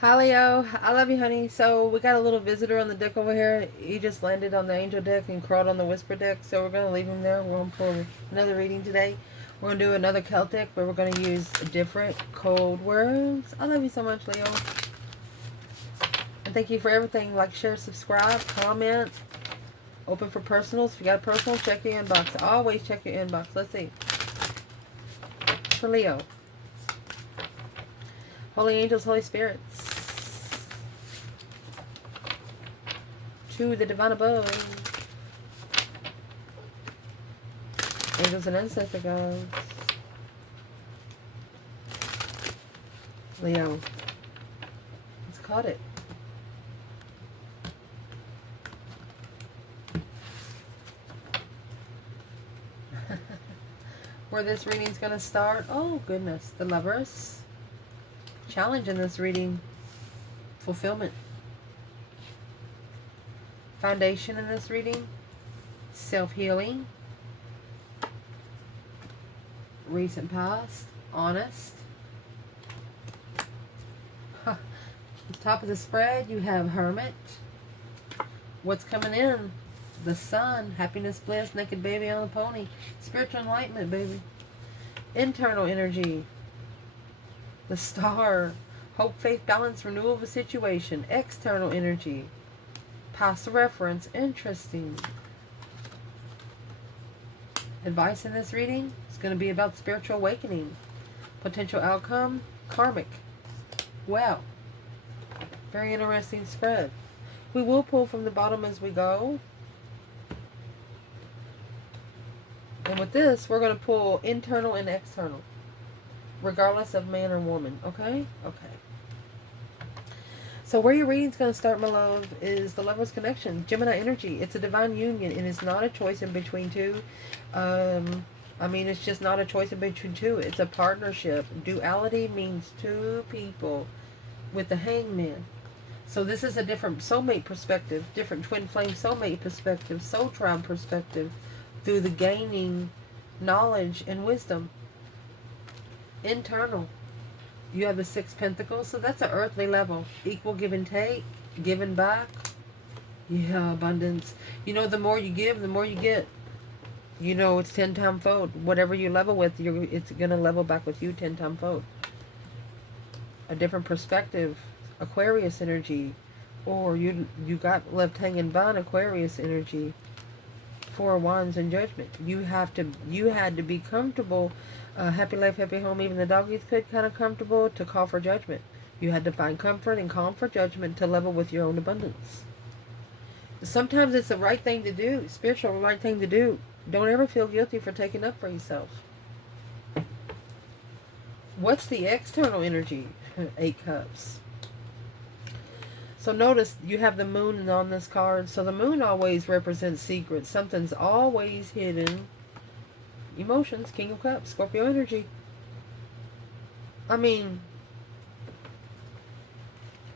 Hi Leo, I love you, honey. So we got a little visitor on the deck over here. He just landed on the angel deck and crawled on the whisper deck, so we're gonna leave him there. We're gonna pull another reading today. We're gonna do another Celtic, but we're gonna use different code words. I love you so much, Leo, and thank you for everything. Like, share, subscribe, comment. Open for personals. If you got a personal, check your inbox. Always check your inbox. Let's see. For Leo, holy angels, holy spirits. To the divine above, angels and ancestor gods. Leo, it's caught it. Where this reading's going to start. Oh goodness, the Lovers. Challenge in this reading, fulfillment. Foundation in this reading, self-healing. Recent past, honest. Top of the spread, you have Hermit. What's coming in? The Sun, happiness, bliss, naked baby on a pony. Spiritual enlightenment, baby. Internal energy. The Star, hope, faith, balance, renewal of a situation. External energy. Past reference, interesting. Advice in this reading is going to be about spiritual awakening. Potential outcome, karmic. Wow. Very interesting spread. We will pull from the bottom as we go. And with this, we're going to pull internal and external, regardless of man or woman. Okay? Okay. So where your reading's going to start, my love, is the Lover's connection. Gemini energy. It's a divine union. It is not a choice in between two. It's just not a choice in between two. It's a partnership. Duality means two people with the Hangman. So this is a different soulmate perspective, different twin flame soulmate perspective, soul tribe perspective, through the gaining knowledge and wisdom. Internal. You have the Six Pentacles, so that's an earthly level. Equal give and take, giving back. Yeah, abundance. You know, the more you give, the more you get. You know, it's 10-time fold. Whatever you level with, it's going to level back with you 10-time fold. A different perspective. Aquarius energy. Or you got left hanging by an Aquarius energy. Four of Wands and Judgment. You had to be comfortable. Happy life, happy home. Even the doggies could kind of comfortable to call for judgment. You had to find comfort and calm for judgment to level with your own abundance. Sometimes it's the right thing to do. Spiritual right thing to do. Don't ever feel guilty for taking up for yourself. What's the external energy? 8 Cups. So notice you have the moon on this card. So the moon always represents secrets. Something's always hidden. Emotions, King of Cups, Scorpio energy.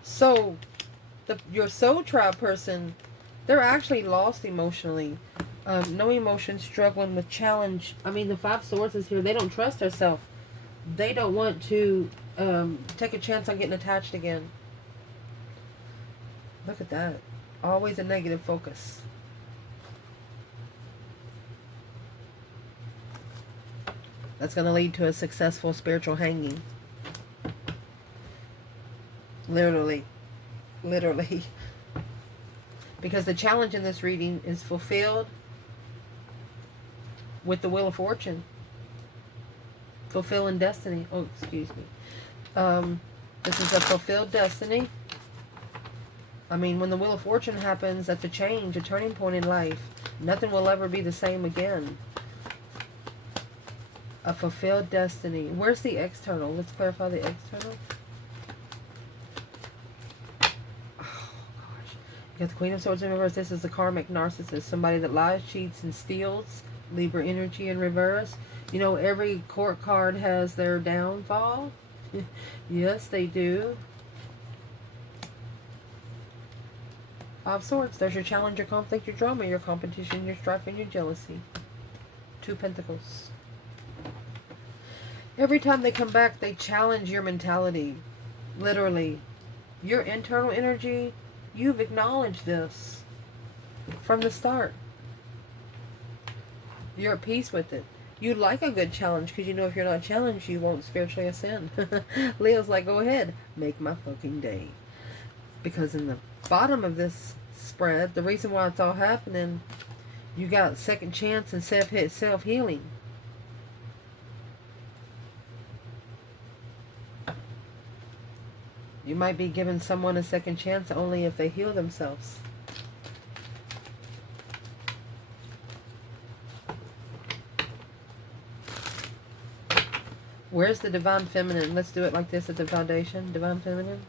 So your soul tribe person, they're actually lost emotionally. No emotion, struggling with challenge. The 5 Swords is here. They don't trust herself. They don't want to take a chance on getting attached again. Look at that. Always a negative focus. That's going to lead to a successful spiritual hanging. Literally. Literally. Because the challenge in this reading is fulfilled with the Wheel of Fortune. Fulfilling destiny. Oh, excuse me. This is a fulfilled destiny. When the Wheel of Fortune happens, that's a change, a turning point in life. Nothing will ever be the same again. A fulfilled destiny. Where's the external? Let's clarify the external. Oh, gosh. You got the Queen of Swords in reverse. This is the karmic narcissist. Somebody that lies, cheats, and steals. Libra energy in reverse. You know, every court card has their downfall. Yes, they do. 5 Swords. There's your challenge, your conflict, your drama, your competition, your strife, and your jealousy. 2 Pentacles. Every time they come back, they challenge your mentality. Literally. Your internal energy, you've acknowledged this from the start. You're at peace with it. You like a good challenge because you know if you're not challenged, you won't spiritually ascend. Leo's like, go ahead, make my fucking day. Because in the bottom of this spread, the reason why it's all happening, you got second chance and self-healing. You might be giving someone a second chance only if they heal themselves. Where's the Divine Feminine? Let's do it like this at the foundation. Divine Feminine.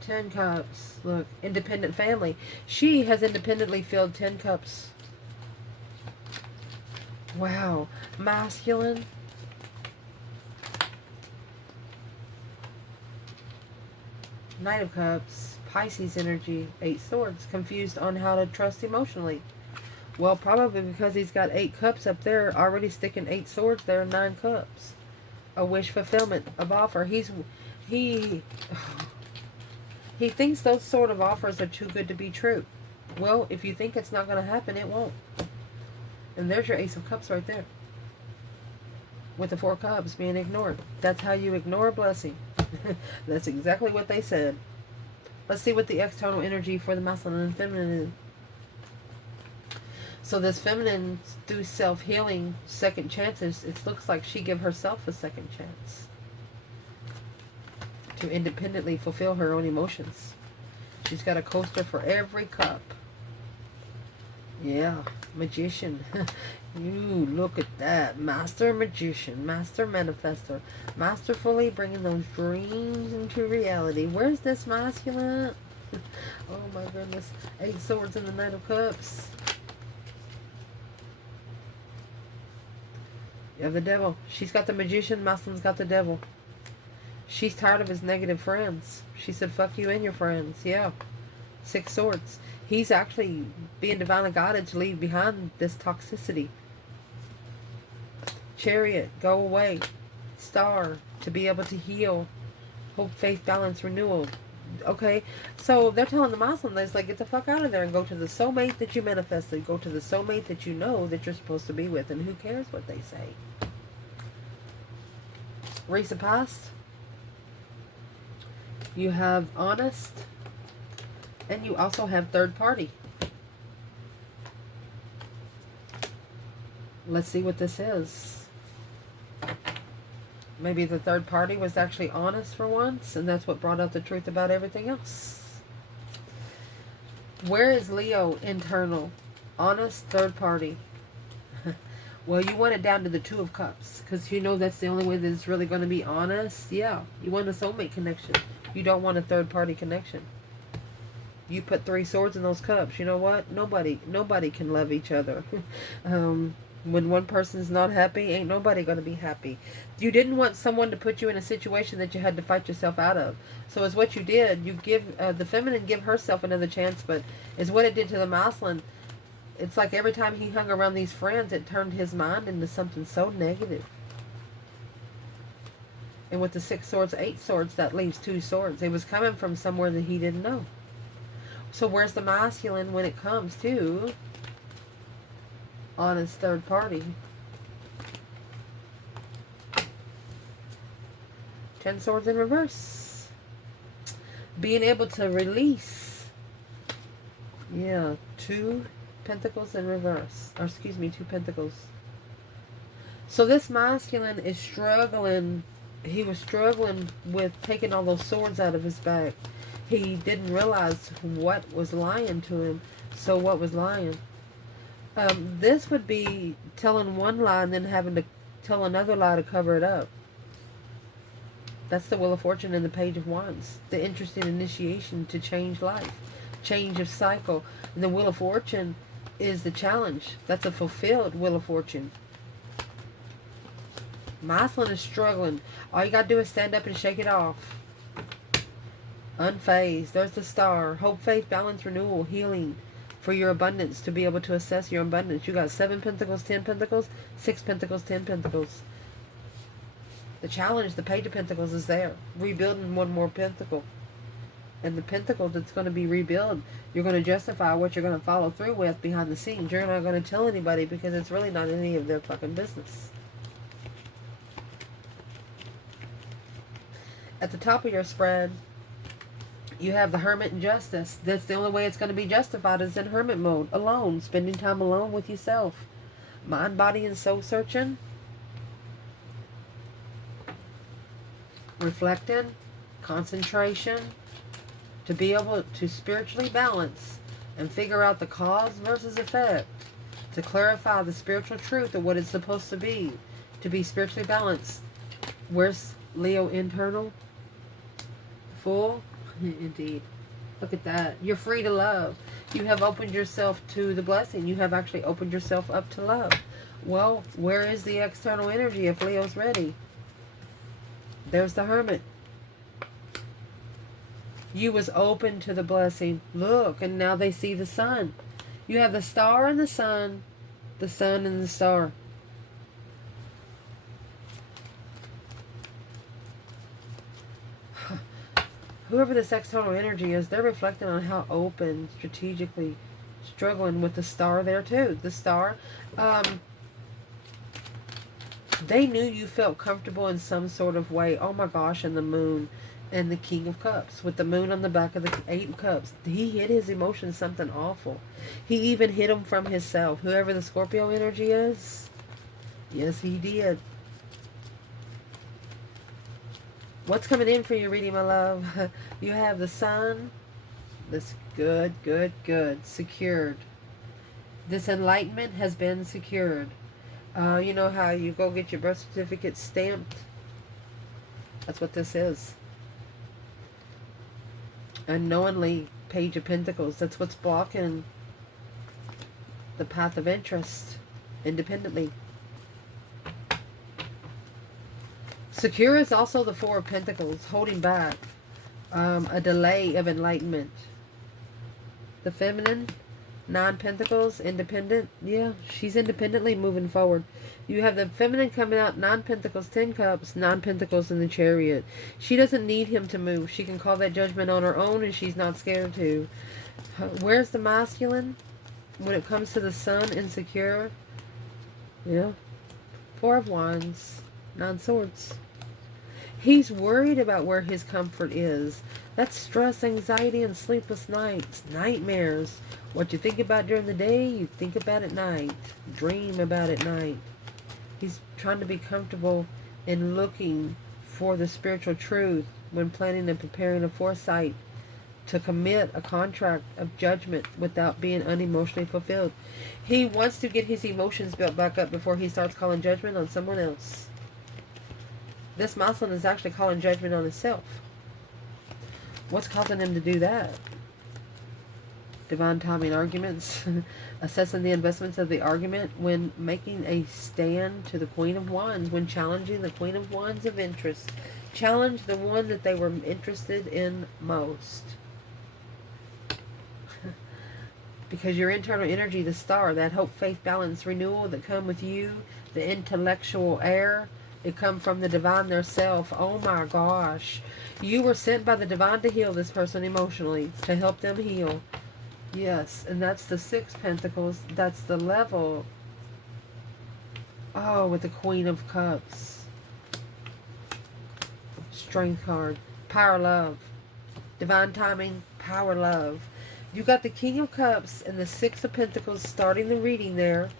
10 cups. Look, independent family. She has independently filled 10 cups. Wow. Masculine. Knight of Cups. Pisces energy. 8 swords. Confused on how to trust emotionally. Well, probably because he's got 8 cups up there, already sticking 8 swords there, 9 cups. A wish fulfillment of offer. He thinks those sort of offers are too good to be true. Well, if you think it's not going to happen, it won't. And there's your Ace of Cups right there. With the 4 cups being ignored. That's how you ignore a blessing. That's exactly what they said. Let's see what the external energy for the masculine and feminine is. So this feminine, through self-healing, second chances, it looks like she give herself a second chance to independently fulfill her own emotions. She's got a coaster for every cup. Yeah, magician. You look at that. Master magician, master manifestor, masterfully bringing those dreams into reality. Where's this masculine? Oh my goodness. 8 swords and the Knight of Cups. You have the devil. She's got the magician. Masculine's got the devil. She's tired of his negative friends. She said, fuck you and your friends. Yeah. 6 swords. He's actually being divinely guided to leave behind this toxicity. Chariot. Go away. Star. To be able to heal. Hope, faith, balance, renewal. Okay, so they're telling the Muslim, they're like, get the fuck out of there and go to the soulmate that you manifested. Go to the soulmate that you know that you're supposed to be with, and who cares what they say. Recent past. You have honest, and you also have third party. Let's see what this is. Maybe the third party was actually honest for once, and that's what brought out the truth about everything else. Where is Leo internal? Honest, third party. Well, you want it down to the 2 of Cups, because you know that's the only way that it's really going to be honest. Yeah, you want a soulmate connection. You don't want a third party connection. You put 3 swords in those cups. You know what? Nobody can love each other. When one person's not happy, ain't nobody going to be happy. You didn't want someone to put you in a situation that you had to fight yourself out of. So it's what you did. You give the feminine give herself another chance, but it's what it did to the masculine. It's like every time he hung around these friends, it turned his mind into something so negative. And with the 6 swords, 8 swords, that leaves 2 swords. It was coming from somewhere that he didn't know. So where's the masculine when it comes to honest third party? 10 swords in reverse. Being able to release. Yeah, 2 pentacles in reverse. Or excuse me, 2 pentacles. So this masculine is struggling. He was struggling with taking all those swords out of his back. He didn't realize what was lying to him. So what was lying? This would be telling one lie and then having to tell another lie to cover it up. That's the Wheel of Fortune and the Page of Wands. The interest in initiation to change life. Change of cycle. And the Wheel of Fortune is the challenge. That's a fulfilled Wheel of Fortune. Masculine is struggling. All you got to do is stand up and shake it off. Unfazed. There's the Star. Hope, faith, balance, renewal, healing. For your abundance, to be able to assess your abundance. You got 7 pentacles, 10 pentacles, 6 pentacles, 10 pentacles. The challenge, the Page of Pentacles is there. Rebuilding 1 more pentacle. and the pentacle that's going to be rebuilt. You're going to justify what you're going to follow through with behind the scenes. You're not going to tell anybody because it's really not any of their fucking business. At the top of your spread, you have the Hermit and Justice. That's the only way it's going to be justified is in hermit mode, alone, spending time alone with yourself. Mind, body, and soul searching. Reflecting. Concentration. To be able to spiritually balance and figure out the cause versus effect. To clarify the spiritual truth of what it's supposed to be. To be spiritually balanced. Where's Leo internal? Full? Indeed. Look at that. You're free to love. You have opened yourself to the blessing. You have actually opened yourself up to love. Well, where is the external energy if Leo's ready? There's the Hermit. You was open to the blessing. Look, and now they see the sun. You have the star and the sun and the star. Whoever this external energy is, they're reflecting on how open, strategically, struggling with the star there too. The star, they knew you felt comfortable in some sort of way. Oh my gosh, and the moon and the King of Cups. With the moon on the back of the Eight of Cups. He hid his emotions something awful. He even hid them from himself. Whoever the Scorpio energy is. Yes, he did. What's coming in for you reading, my love? You have the sun. This good. Secured. This enlightenment has been secured. You know how you go get your birth certificate stamped? That's what this is. Unknowingly, Page of Pentacles. That's what's blocking the path of interest independently. Secure is also the Four of Pentacles, holding back, a delay of enlightenment. The feminine, Nine Pentacles, independent. Yeah, she's independently moving forward. You have the feminine coming out, Nine Pentacles, 10 Cups, Nine Pentacles in the Chariot. She doesn't need him to move. She can call that judgment on her own, and she's not scared to. Where's the masculine when it comes to the sun, insecure? Yeah, Four of Wands, Nine Swords. He's worried about where his comfort is. That's stress, anxiety, and sleepless nights. Nightmares. What you think about during the day, you think about at night. Dream about at night. He's trying to be comfortable in looking for the spiritual truth when planning and preparing a foresight to commit a contract of judgment without being unemotionally fulfilled. He wants to get his emotions built back up before he starts calling judgment on someone else. This masculine is actually calling judgment on himself. What's causing him to do that? Divine timing arguments. Assessing the investments of the argument when making a stand to the Queen of Wands. When challenging the Queen of Wands of interest. Challenge the one that they were interested in most. Because your internal energy, the star, that hope, faith, balance, renewal that come with you, the intellectual air, it come from the divine theirself. Oh my gosh. You were sent by the divine to heal this person emotionally, to help them heal. Yes, and that's the Six Pentacles. That's the level. Oh, with the Queen of Cups. Strength card. Power, love. Divine timing, power, love. You got the King of Cups and the Six of Pentacles starting the reading there.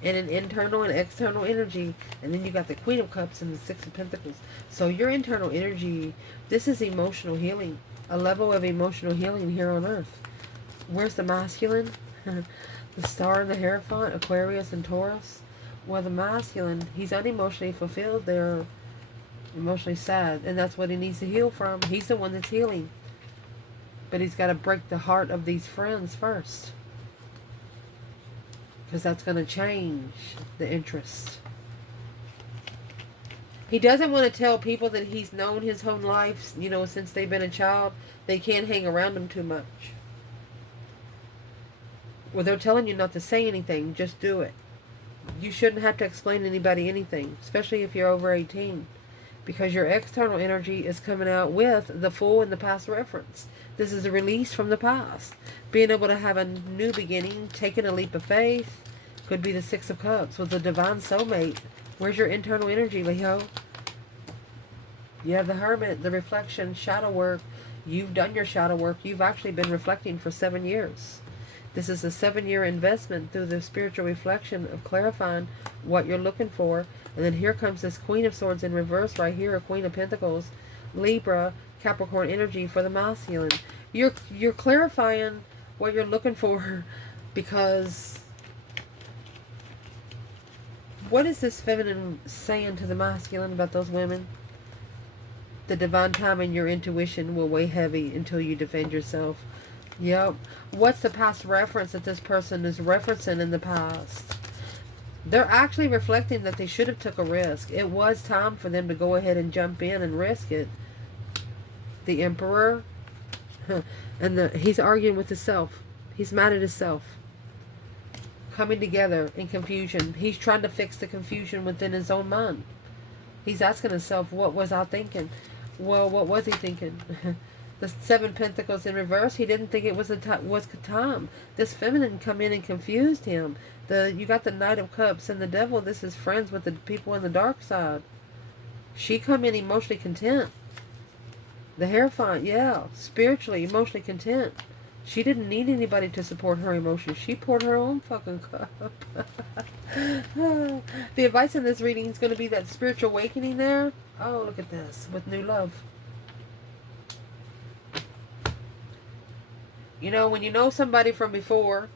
And an internal and external energy. And then you got the Queen of Cups and the Six of Pentacles. So your internal energy, this is emotional healing. A level of emotional healing here on Earth. Where's the masculine? The Star and the Hierophant, Aquarius and Taurus. Well, the masculine, he's unemotionally fulfilled. They're emotionally sad. And that's what he needs to heal from. He's the one that's healing. But he's got to break the heart of these friends first. Because that's going to change the interest. He doesn't want to tell people that he's known his whole life, you know, since they've been a child. They can't hang around him too much. Well, they're telling you not to say anything. Just do it. You shouldn't have to explain to anybody anything. Especially if you're over 18. because your external energy is coming out with the Fool and the past reference. This is a release from the past. Being able to have a new beginning, taking a leap of faith. Could be the Six of Cups with the divine soulmate. Where's your internal energy, Leo? You have the Hermit, the reflection, shadow work. You've done your shadow work. You've actually been reflecting for 7 years. This is a 7-year investment through the spiritual reflection of clarifying what you're looking for. And then here comes this Queen of Swords in reverse right here, a Queen of Pentacles, Libra, Capricorn energy for the masculine. You're clarifying what you're looking for, because what is this feminine saying to the masculine about those women? The divine time and your intuition will weigh heavy until you defend yourself. Yep. What's the past reference that this person is referencing in the past? They're actually reflecting that they should have took a risk. It was time for them to go ahead and jump in and risk it. The Emperor. And he's arguing with himself. He's mad at himself. Coming together in confusion. He's trying to fix the confusion within his own mind. He's asking himself, what was I thinking? Well, what was he thinking? The Seven Pentacles in reverse. He didn't think it was a time. This feminine come in and confused him. You got the Knight of Cups and the Devil. This is friends with the people in the dark side. She come in emotionally content. The Hierophant, yeah, spiritually, emotionally content. She didn't need anybody to support her emotions. She poured her own fucking cup. The advice in this reading is going to be that spiritual awakening there. Oh, look at this. With new love. You know, when you know somebody from before,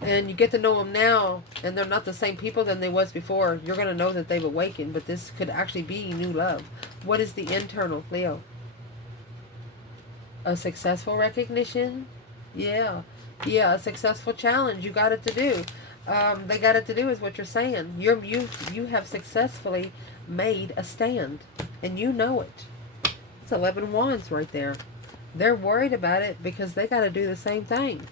and you get to know them now, and they're not the same people than they was before, you're going to know that they've awakened. But this could actually be new love. What is the internal, Leo? A successful recognition? Yeah. Yeah, a successful challenge. You got it to do. They got it to do is what you're saying. You have successfully made a stand. And you know it. It's 11 Wands right there. They're worried about it because they got to do the same thing.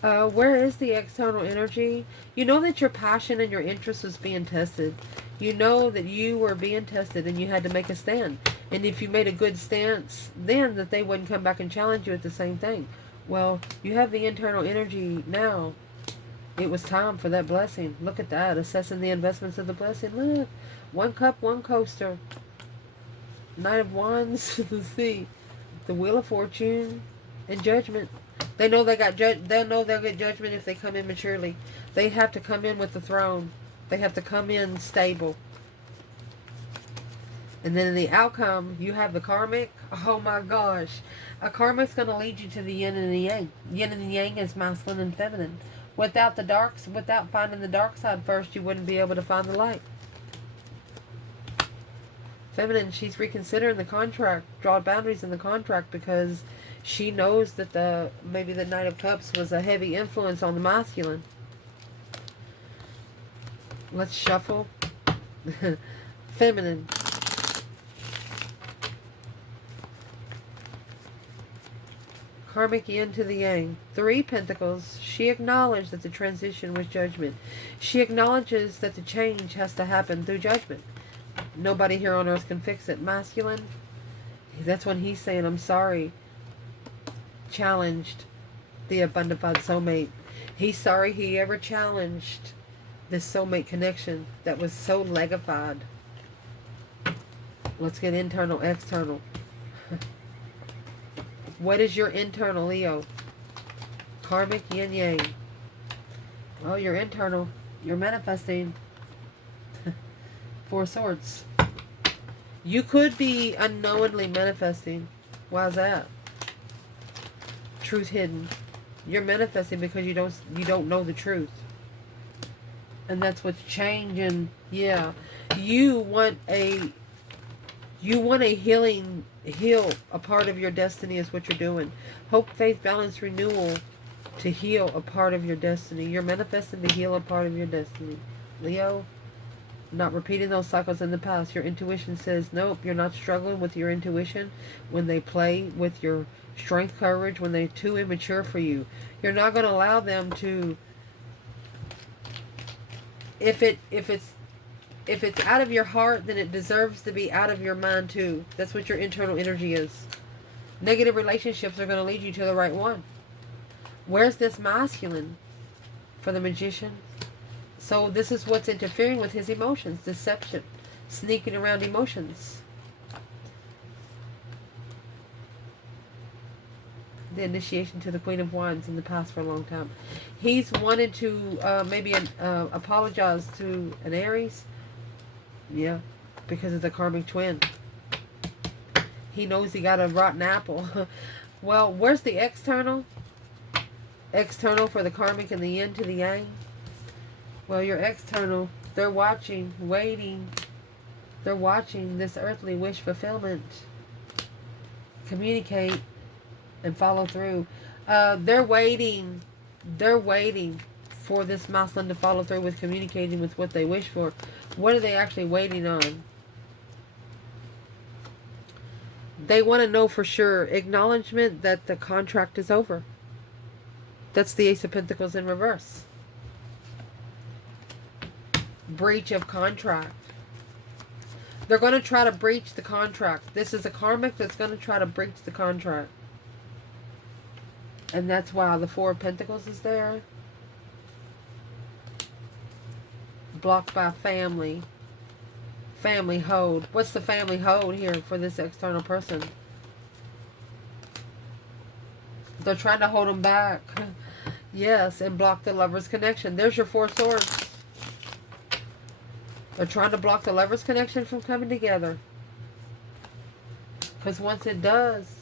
Where is the external energy? You know that your passion and your interest was being tested. You know that you were being tested and you had to make a stand. And if you made a good stance, then that they wouldn't come back and challenge you at the same thing. Well, you have the internal energy now. It was time for that blessing. Look at that. Assessing the investments of the blessing. Look. 1 cup, 1 coaster. Knight of Wands, the Sea. The Wheel of Fortune and Judgment. They know they got they'll know they'll get judgment if they come in maturely. They have to come in with the throne. They have to come in stable. And then in the outcome, you have the karmic. Oh my gosh. A karmic's going to lead you to the yin and the yang. Yin and the yang is masculine and feminine. Without finding the dark side first, you wouldn't be able to find the light. Feminine, she's reconsidering the contract, draw boundaries in the contract, because she knows that maybe the Knight of Cups was a heavy influence on the masculine. Let's shuffle. Feminine. Karmic yin to the yang. 3 Pentacles. She acknowledged that the transition was judgment. She acknowledges that the change has to happen through judgment. Nobody here on earth can fix it. Masculine, that's when he's saying, I'm sorry. Challenged the abundified soulmate. He's sorry he ever challenged this soulmate connection that was so legified. Let's get internal, external. What is your internal, Leo? Karmic yin yang. Well, your internal. You're manifesting. 4 Swords. You could be unknowingly manifesting. Why is that? Truth hidden. You're manifesting because you don't know the truth. And that's what's changing. Yeah. You want a heal a part of your destiny is what you're doing. Hope, faith, balance, renewal to heal a part of your destiny. You're manifesting to heal a part of your destiny. Leo, not repeating those cycles in the past. Your intuition says, nope, you're not struggling with your intuition when they play with your strength, courage, when they're too immature for you. You're not going to allow them to, if it's If it's out of your heart, then it deserves to be out of your mind too. That's what your internal energy is. Negative relationships are going to lead you to the right one. Where's this masculine for the Magician? So this is what's interfering with his emotions. Deception. Sneaking around emotions. The initiation to the Queen of Wands in the past for a long time. He's wanted to maybe apologize to an Aries. Yeah, because of the karmic twin. He knows he got a rotten apple. Well, where's the external? External for the karmic and the yin to the yang. Well, your external, they're watching, waiting. They're watching this earthly wish fulfillment. Communicate and follow through. They're waiting. They're waiting for this masculine to follow through with communicating with what they wish for. What are they actually waiting on? They want to know for sure. Acknowledgement that the contract is over. That's the Ace of Pentacles in reverse. Breach of contract. They're going to try to breach the contract. This is a karmic that's going to try to breach the contract. And that's why the Four of Pentacles is there. Blocked by family. Family hold. What's the family hold here for this external person? They're trying to hold them back. Yes, and block the lover's connection. There's your Four Swords. They're trying to block the lover's connection from coming together. Because once it does,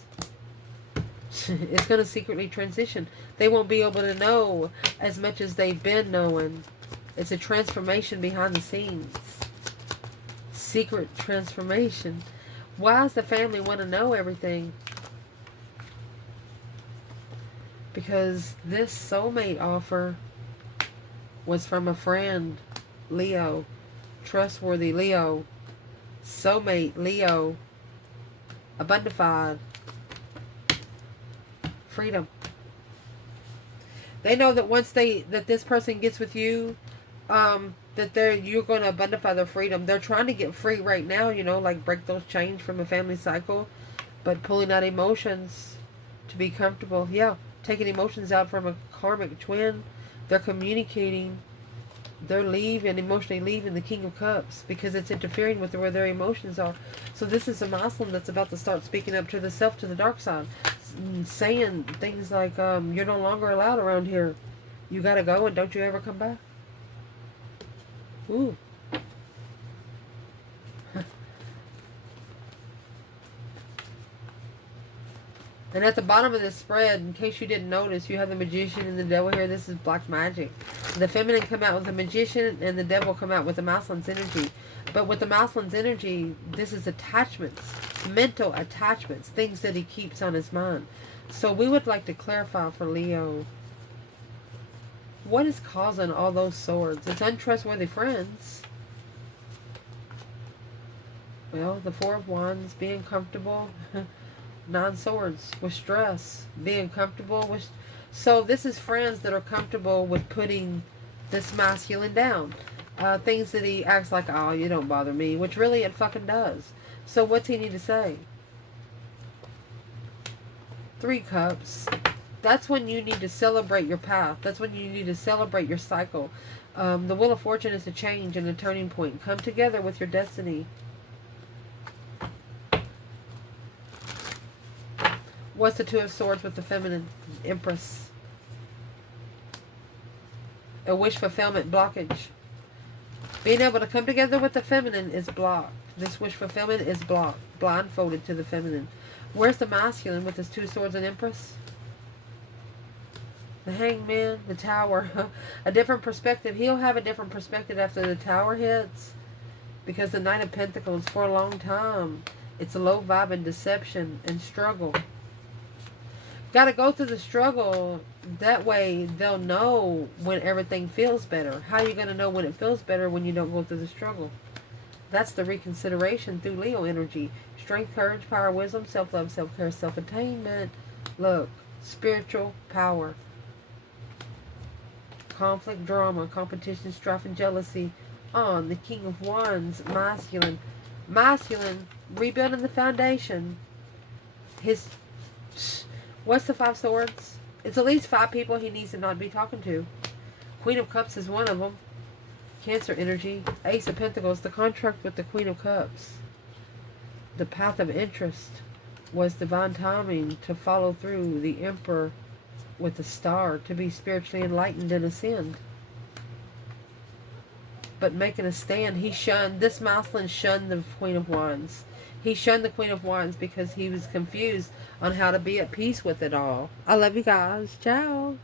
it's going to secretly transition. They won't be able to know as much as they've been knowing. It's a transformation behind the scenes. Secret transformation. Why does the family want to know everything? Because this soulmate offer was from a friend, Leo. Trustworthy Leo. Soulmate Leo. Abundified. Freedom. They know that once that this person gets with you, that you're going to abundify their freedom. They're trying to get free right now, you know, like break those chains from a family cycle, but pulling out emotions to be comfortable. Yeah, taking emotions out from a karmic twin. They're communicating. They're emotionally leaving the King of Cups because it's interfering with where their emotions are. So this is a Muslim that's about to start speaking up to the self, to the dark side, saying things like, you're no longer allowed around here. You got to go and don't you ever come back. Ooh. And at the bottom of this spread, in case you didn't notice, you have the Magician and the Devil here. This is black magic. The feminine come out with the Magician and the Devil come out with the masculine's energy. But with the masculine's energy, this is attachments, mental attachments, things that he keeps on his mind. So we would like to clarify for Leo, what is causing all those swords? It's untrustworthy friends. Well, the Four of Wands, being comfortable. Nine Swords with stress, being comfortable with. So this is friends that are comfortable with putting this masculine down. Things that he acts like, oh, you don't bother me, which really it fucking does. So what's he need to say? Three Cups. That's when you need to celebrate your path. That's when you need to celebrate your cycle. The Wheel of Fortune is a change and a turning point. Come together with your destiny. What's the Two of Swords with the feminine? Empress. A wish fulfillment blockage. Being able to come together with the feminine is blocked. This wish fulfillment is blocked. Blindfolded to the feminine. Where's the masculine with his Two Swords and Empress? The Hangman, the Tower. A different perspective. He'll have a different perspective after the Tower hits. Because the Knight of Pentacles, for a long time, it's a low vibe and deception and struggle. Got to go through the struggle. That way they'll know when everything feels better. How are you going to know when it feels better when you don't go through the struggle? That's the reconsideration through Leo energy. Strength, courage, power, wisdom, self-love, self-care, self-attainment. Look, spiritual power. Conflict, drama, competition, strife, and jealousy. on. The King of Wands, masculine. Masculine, rebuilding the foundation. What's the 5 swords? It's at least 5 people he needs to not be talking to. Queen of Cups is one of them. Cancer energy. Ace of Pentacles, the contract with the Queen of Cups. The path of interest was divine timing to follow through. The Emperor with the star, to be spiritually enlightened and ascend. But making a stand, he shunned, this masculine shunned the Queen of Wands. He shunned the Queen of Wands because he was confused on how to be at peace with it all. I love you guys. Ciao.